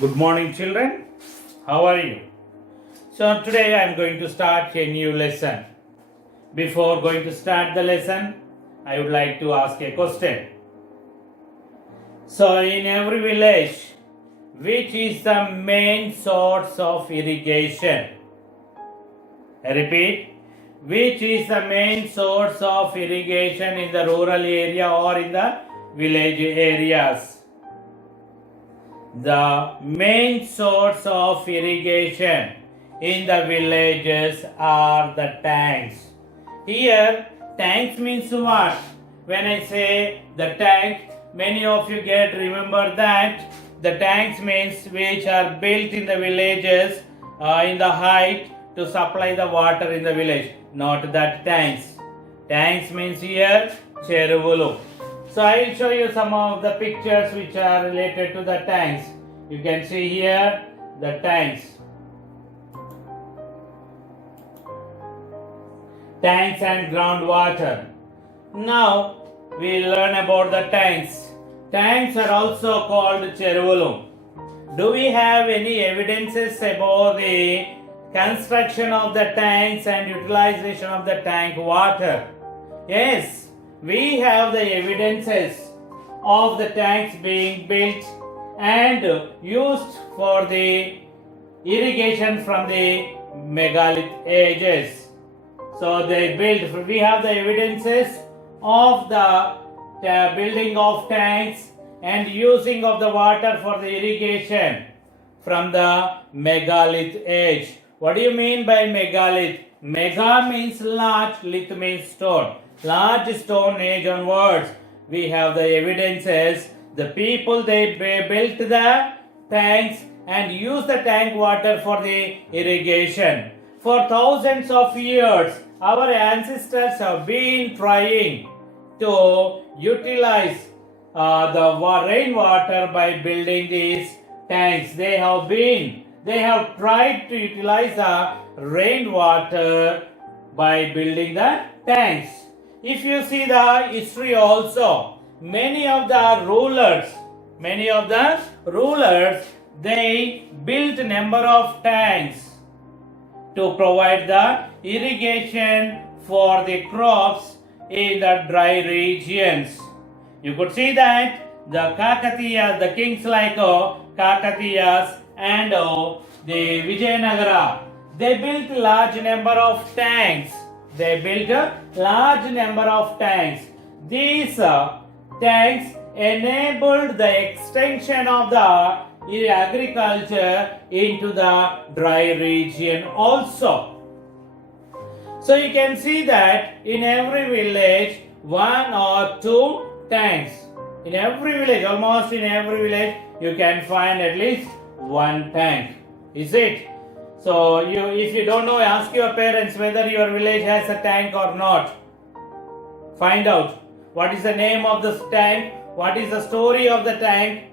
Good morning, children. How are you? So, today I am going to start a new lesson. Before going to start the lesson, I would like to ask a question. So, in every village, which is the main source of irrigation? I repeat, which is the main source of irrigation in the rural area or in the village areas? The main source of irrigation in the villages are the tanks. Here, tanks means what? When I say the tank, many of you remember that the tanks means which are built in the villages in the height to supply the water in the village. Not that tanks. Tanks means here cheruvulu. So I will show you some of the pictures which are related to the tanks. You can see here the tanks. Tanks and groundwater. Now we learn about the tanks. Tanks are also called cheruvulu. Do we have any evidences about the construction of the tanks and utilization of the tank water? Yes. We have the evidences of the tanks being built and used for the irrigation from the megalithic ages. So we have the evidences of the building of tanks and using of the water for the irrigation from the megalith age. What do you mean by megalith? Mega means large, lith means stone. Large stone age onwards, we have the evidences. The people they built the tanks and used the tank water for the irrigation. For thousands of years, our ancestors have been trying to utilize the rainwater by building these tanks. They have tried to utilize the rainwater by building the tanks. If you see the history also, many of the rulers, they built number of tanks to provide the irrigation for the crops in the dry regions. You could see that the Kakatiyas, the kings like Kakatiyas and the Vijayanagara, they built large number of tanks. These tanks enabled the extension of the agriculture into the dry region also. So you can see that in every village, one or two tanks. In every village, almost in every village, you can find at least one tank. Is it? So if you don't know, ask your parents whether your village has a tank or not. Find out what is the name of this tank, what is the story of the tank.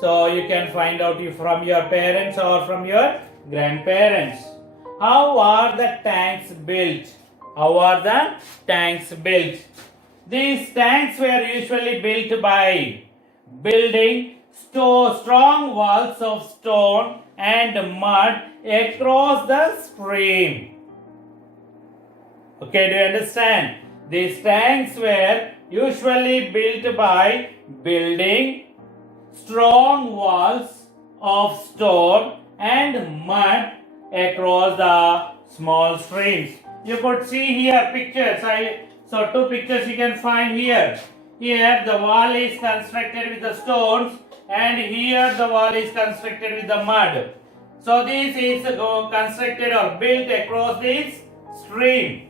So you can find out from your parents or from your grandparents. How are the tanks built? These tanks were usually built by building strong walls of stone and mud across the stream. Okay, do you understand? These tanks were usually built by building strong walls of stone and mud across the small streams. You could see here pictures. So two pictures you can find here. Here the wall is constructed with the stones and here the wall is constructed with the mud. So this is constructed or built across this stream.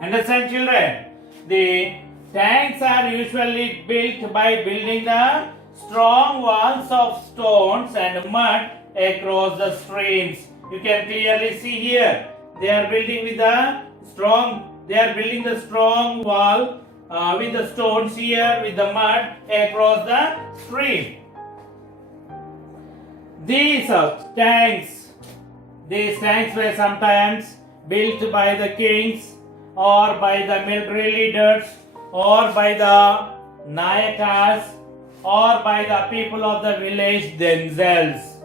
Understand, children? The tanks are usually built by building the strong walls of stones and mud across the streams. You can clearly see here. They are building the strong wall with the stones here with the mud across the stream. These tanks were sometimes built by the kings or by the military leaders or by the Nayakas or by the people of the village themselves.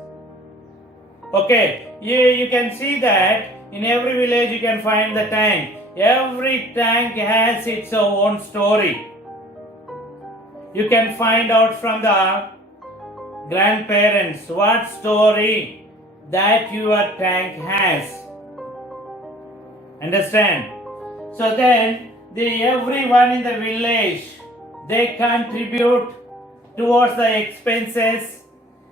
Okay, you can see that in every village you can find the tank. Every tank has its own story. You can find out from the grandparents what story that your tank has. Understand? So then everyone in the village, they contribute towards the expenses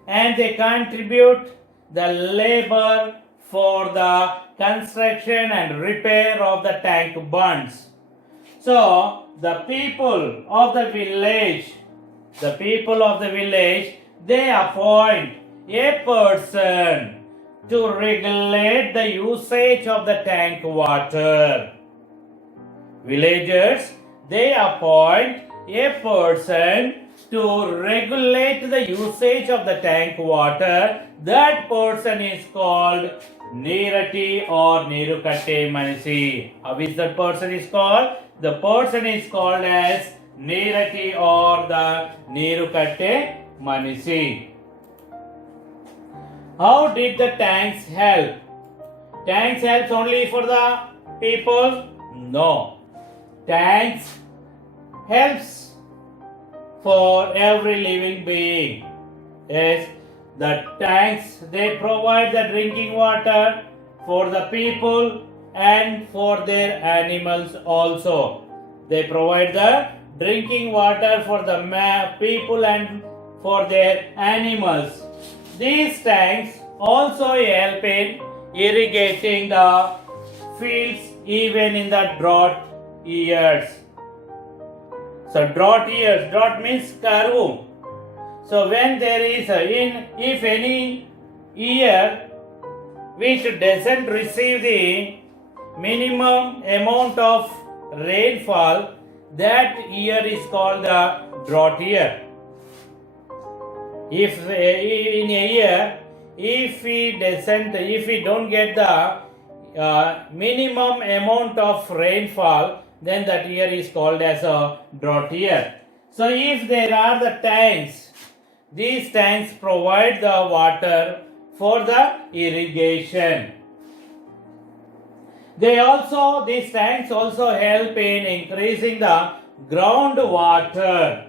and they contribute the labor for the construction and repair of the tank bunds. So the people of the village, they appoint a person to regulate the usage of the tank water. Villagers, they appoint a person to regulate the usage of the tank water. That person is called Nirati or Nirukatte Manisi. How is that person is called? The person is called as Nirati or the Nirukatte Manisi. How did the tanks help? Tanks helps only for the people? No. Tanks helps for every living being. Yes, the tanks, they provide the drinking water for the people and for their animals also. They provide the drinking water for the people and for their animals. These tanks also help in irrigating the fields even in the drought years. So drought years, drought means karu. So when there is if any year which doesn't receive the minimum amount of rainfall, that year is called the drought year. If in a year, if we don't get the minimum amount of rainfall, then that year is called as a drought year. So if there are the tanks, these tanks provide the water for the irrigation. These tanks also help in increasing the groundwater.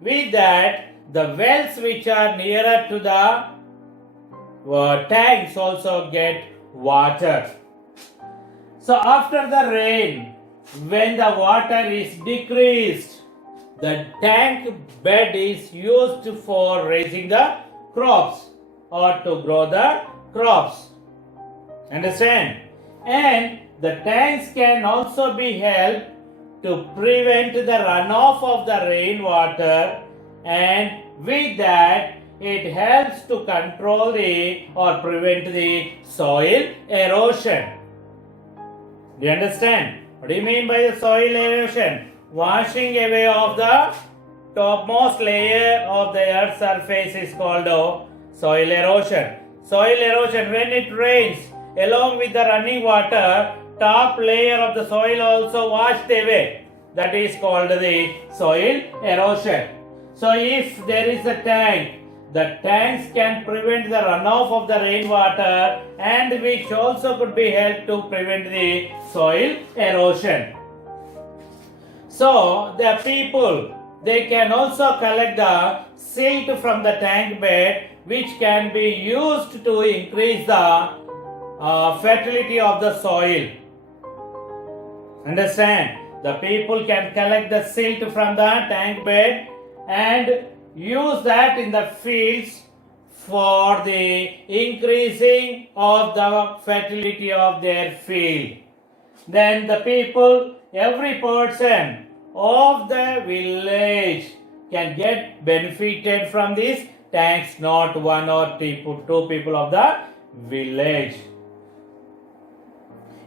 With that, the wells which are nearer to the tanks also get water. So after the rain, when the water is decreased, the tank bed is used for raising the crops or to grow the crops. Understand? And the tanks can also be helped to prevent the runoff of the rainwater, and with that it helps to control or prevent the soil erosion. Do you understand? What do you mean by the soil erosion? Washing away of the topmost layer of the earth's surface is called soil erosion. Soil erosion, when it rains, along with the running water, top layer of the soil also washed away. That is called the soil erosion. So if there is a tank, the tanks can prevent the runoff of the rainwater, and which also could be helped to prevent the soil erosion. So the people, they can also collect the silt from the tank bed, which can be used to increase the fertility of the soil. Understand? The people can collect the silt from the tank bed and use that in the fields for the increasing of the fertility of their field. Then the people, every person of the village can get benefited from these tanks, not one or two people of the village.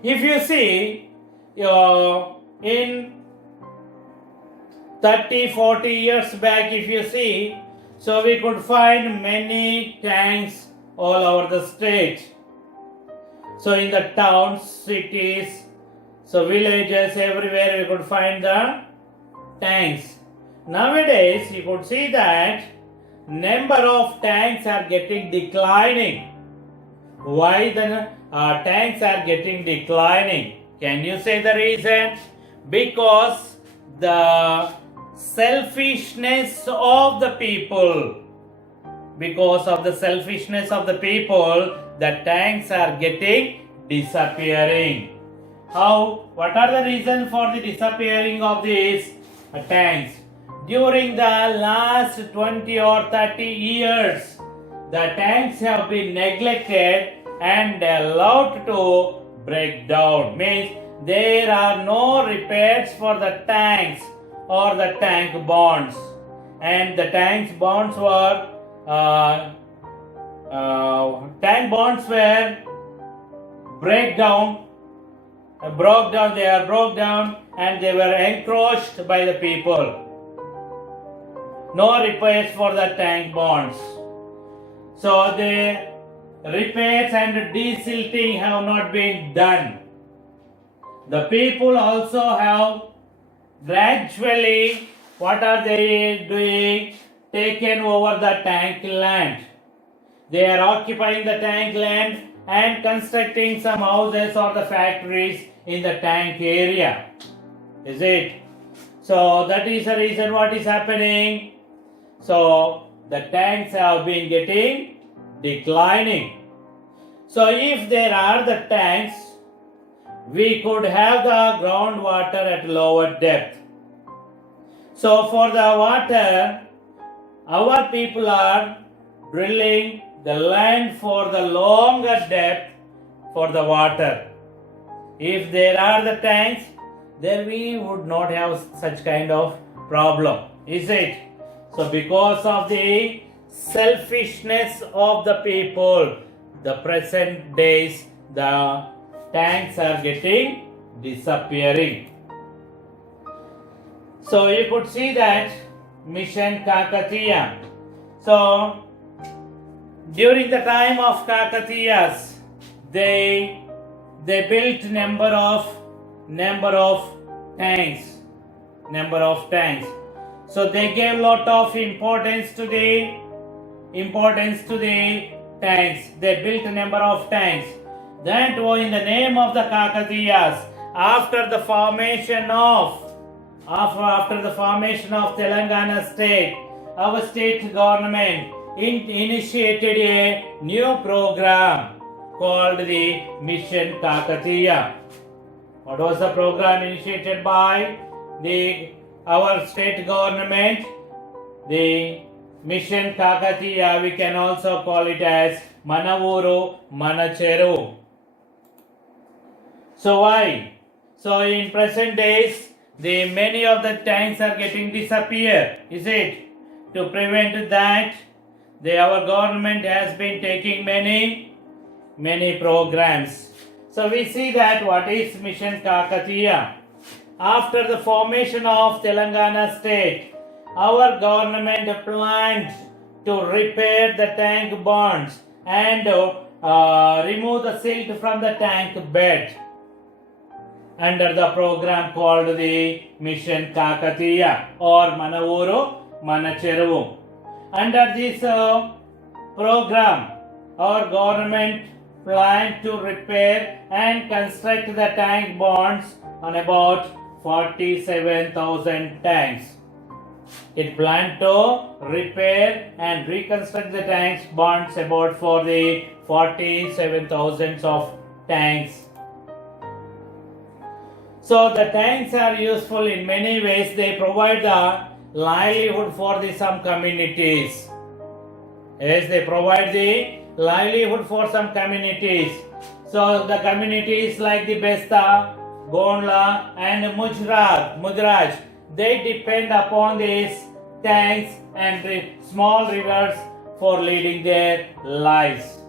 If you see, in 30-40 years back, if you see, so we could find many tanks all over the state. So in the towns, cities, so villages, everywhere we could find the tanks. Nowadays, you could see that number of tanks are getting declining. Why the tanks are getting declining? Can you say the reason? Because the selfishness of the people. Because of the selfishness of the people, the tanks are getting disappearing. How? What are the reasons for the disappearing of these tanks? During the last 20 or 30 years, the tanks have been neglected and allowed to break down. Means there are no repairs for the tanks or the tank bonds, and the tank bonds were broke down, and they were encroached by the people. No repairs for the tank bonds. So the repairs and desilting have not been done. The people also have gradually, what are they doing? Taken over the tank land. They are occupying the tank land and constructing some houses or the factories in the tank area. Is it? So that is the reason what is happening. So the tanks have been getting declining. So if there are the tanks, we could have the groundwater at lower depth. So for the water, our people are drilling the land for the longer depth for the water. If there are the tanks, then we would not have such kind of problem, is it? So because of the selfishness of the people, the present days, the tanks are getting disappearing. So you could see that Mission Kakatiya. So during the time of Kakatiyas, they built number of tanks. So they gave lot of importance to the tanks. They built a number of tanks. That was in the name of the Kakatiyas. After the formation of Telangana state, our state government initiated a new program called the Mission Kakatiya. What was the program initiated by our state government? The Mission Kakatiya, we can also call it as Mana Uru Mana Cheru. So why? So in present days, many of the tanks are getting disappear. Is it? To prevent that, our government has been taking many programs. So we see that what is Mission Kakatiya. After the formation of Telangana state, our government planned to repair the tank bonds and remove the silt from the tank bed under the program called the Mission Kakatiya or Mana Uru Mana Cheruvu. Under this program, our government planned to repair and construct the tank bonds on about 47,000 tanks. It planned to repair and reconstruct the tanks bonds about for the 47,000 of tanks. So the tanks are useful in many ways. They provide the livelihood for some communities. Yes, they provide the livelihood for some communities. So the communities like the Besta, Gondla and Mudraj, they depend upon these tanks and small rivers for leading their lives.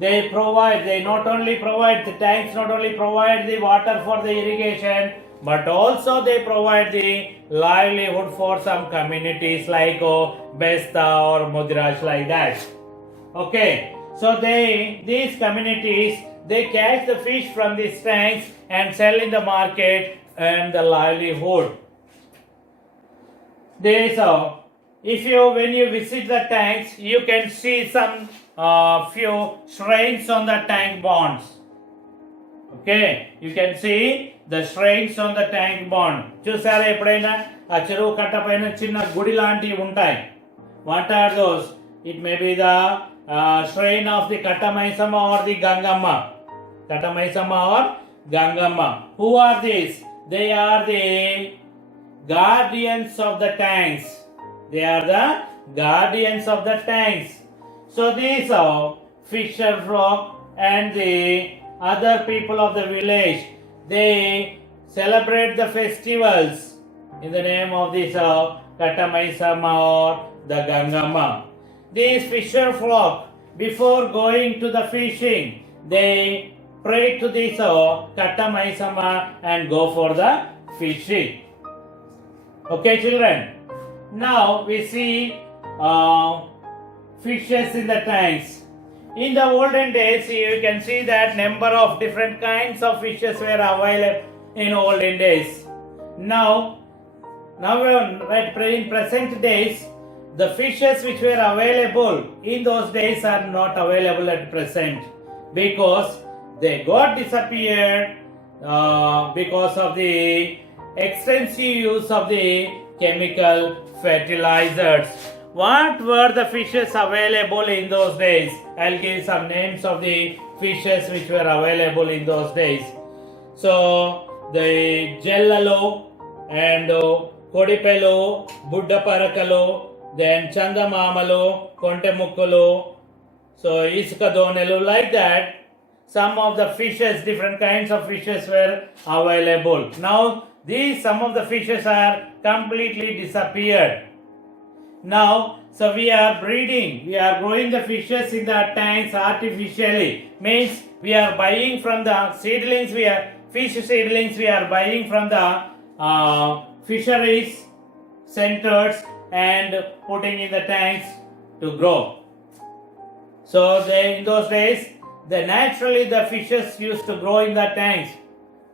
The tanks not only provide the water for the irrigation, but also they provide the livelihood for some communities like Besta or Mudraj, like that. Okay, so these communities, they catch the fish from these tanks and sell in the market and the livelihood. if you when you visit the tanks, you can see some few shrines on the tank bonds. Okay, you can see the shrines on the tank bond. చూసారా ఎప్పుడైనా ఆ చెరువు కట్ట పైన చిన్న గుడి లాంటివి ఉంటాయి. What are those? It may be the shrine of the Kattamaisama or the Gangamma. Kattamaisama or Gangamma. Who are these? They are the guardians of the tanks. They are the guardians of the tanks. So these are fisher folk and the other people of the village. They celebrate the festivals in the name of this Kattamaisama or the Gangamma. These fisher folk, before going to the fishing, they pray to this Kattamaisama and go for the fishing. Okay, children. Now we see fishes in the tanks. In the olden days, you can see that number of different kinds of fishes were available in olden days. Now in present days, the fishes which were available in those days are not available at present because they got disappeared because of the extensive use of the chemical fertilizers. What were the fishes available in those days? I'll give some names of the fishes which were available in those days. So the jellalo and kodipelu, buddaparakalo, then chandamamalu, kontemukulu, so iskadonelu, like that. Some of the fishes, different kinds of fishes were available. Now some of the fishes are completely disappeared. Now, so we are breeding, we are growing the fishes in the tanks artificially. Means we are buying from the seedlings, fish seedlings we are buying from the fisheries centers and putting in the tanks to grow. So in those days, naturally the fishes used to grow in the tanks.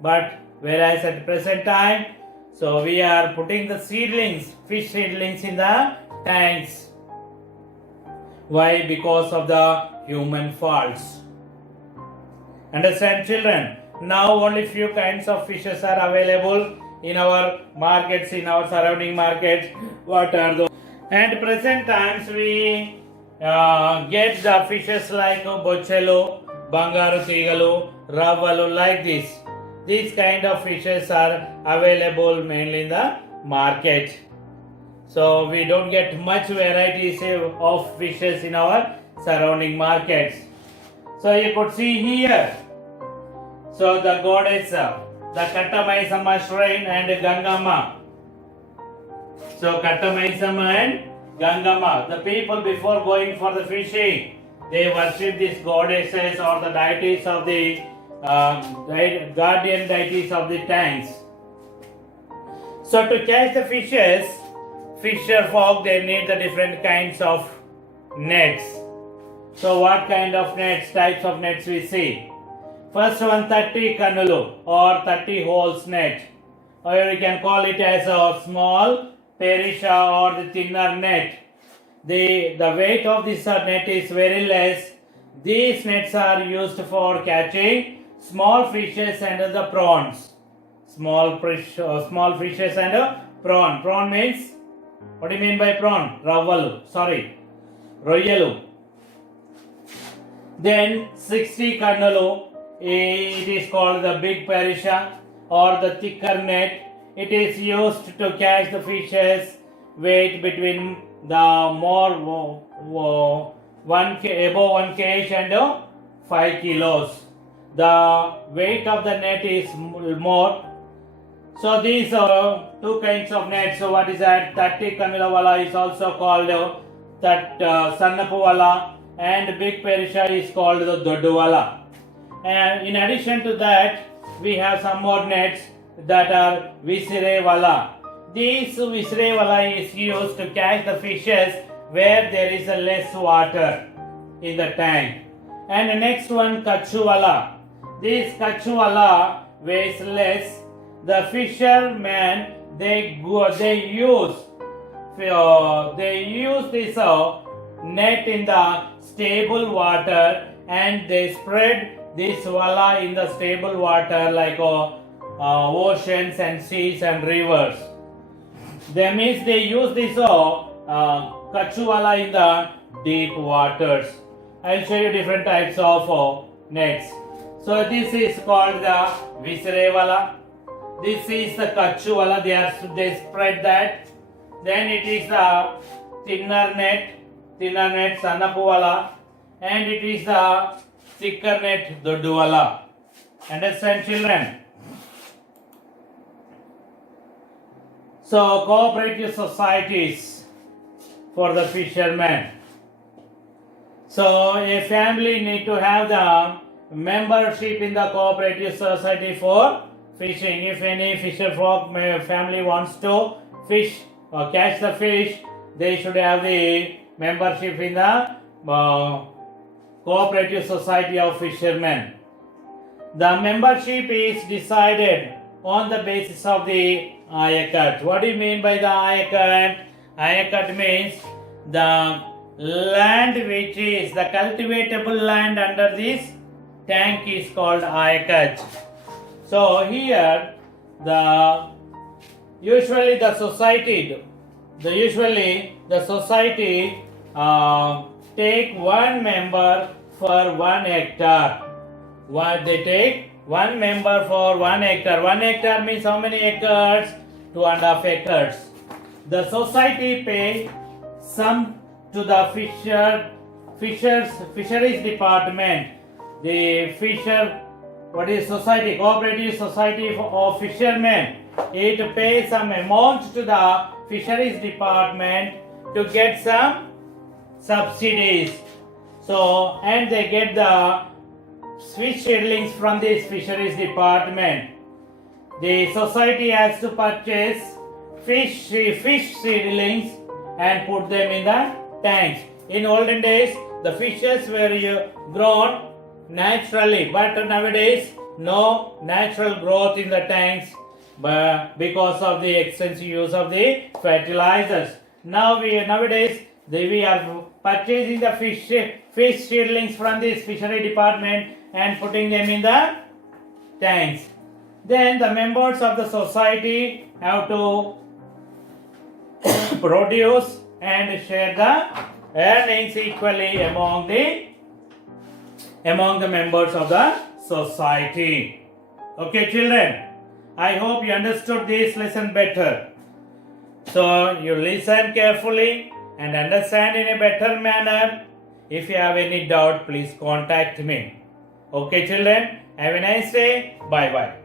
But whereas at present time, so we are putting the seedlings, fish seedlings in the tanks. Why? Because of the human faults. Understand, children? Now only few kinds of fishes are available in our markets, in our surrounding markets. What are those? And present times we get the fishes like bochelu, bangaru tigalu, ravalu, like this. These kind of fishes are available mainly in the market. So we don't get much varieties of fishes in our surrounding markets. So you could see here. So the goddess, the Kattamaisama shrine and Gangamma. So Kattamaisama and Gangamma. The people before going for the fishing, they worship these goddesses or the deities of the guardian deities of the tanks. So to catch the fishes, fisher folk, they need the different kinds of nets. So what kind of nets, types of nets we see? First one, 30 kanulu or 30 holes net, or we can call it as a small perisha or the thinner net. The weight of this net is very less. These nets are used for catching small fishes and the prawns. Small fishes and prawn. Prawn means, what do you mean by prawn? Ravalu. Sorry. Royalu. Then 60 kanulu. It is called the big perisha or the thicker net. It is used to catch the fishes weight between the above 1 kg and 5 kilos. The weight of the net is more. So these are two kinds of nets. So what is that? 30 kanula wala is also called that sannapu wala, and big perisha is called the doddu wala. And in addition to that, we have some more nets that are visire wala. This visire wala is used to catch the fishes where there is a less water in the tank. And the next one, kachu wala. This kachu wala weighs less. The fishermen, they use they use this net in the stable water, and they spread this wala in the stable water like oceans and seas and rivers. That means they use this kachu wala in the deep waters. I'll show you different types of nets. So this is called the visre wala. This is the kachu wala. They spread that. Then it is the thinner net, sanapu wala, and it is the thicker net, doddu wala. Understand, children? So cooperative societies for the fishermen. So a family need to have the membership in the cooperative society for fishing. If any fisher folk family wants to fish or catch the fish, they should have the membership in the cooperative society of fishermen. The membership is decided on the basis of the ayakat. What do you mean by the ayakat? Ayakat means the land which is the cultivatable land under this tank is called ayakat. So here usually the society take one member for 1 hectare. They take one member for 1 hectare. 1 hectare means how many acres? 2.5 acres. The society pay some to the fisheries department. The cooperative society of fishermen. It pays some amount to the fisheries department to get some subsidies. So, and they get the fish seedlings from this fisheries department. The society has to purchase fish seedlings and put them in the tanks. In olden days, the fishes were grown naturally, but nowadays no natural growth in the tanks because of the extensive use of the fertilizers. Nowadays we are purchasing the fish seedlings from this fishery department and putting them in the tanks. Then the members of the society have to produce and share the earnings equally among the members of the society. Okay, children, I hope you understood this lesson better. So you listen carefully and understand in a better manner. If you have any doubt, please contact me. Okay, children, have a nice day. Bye bye.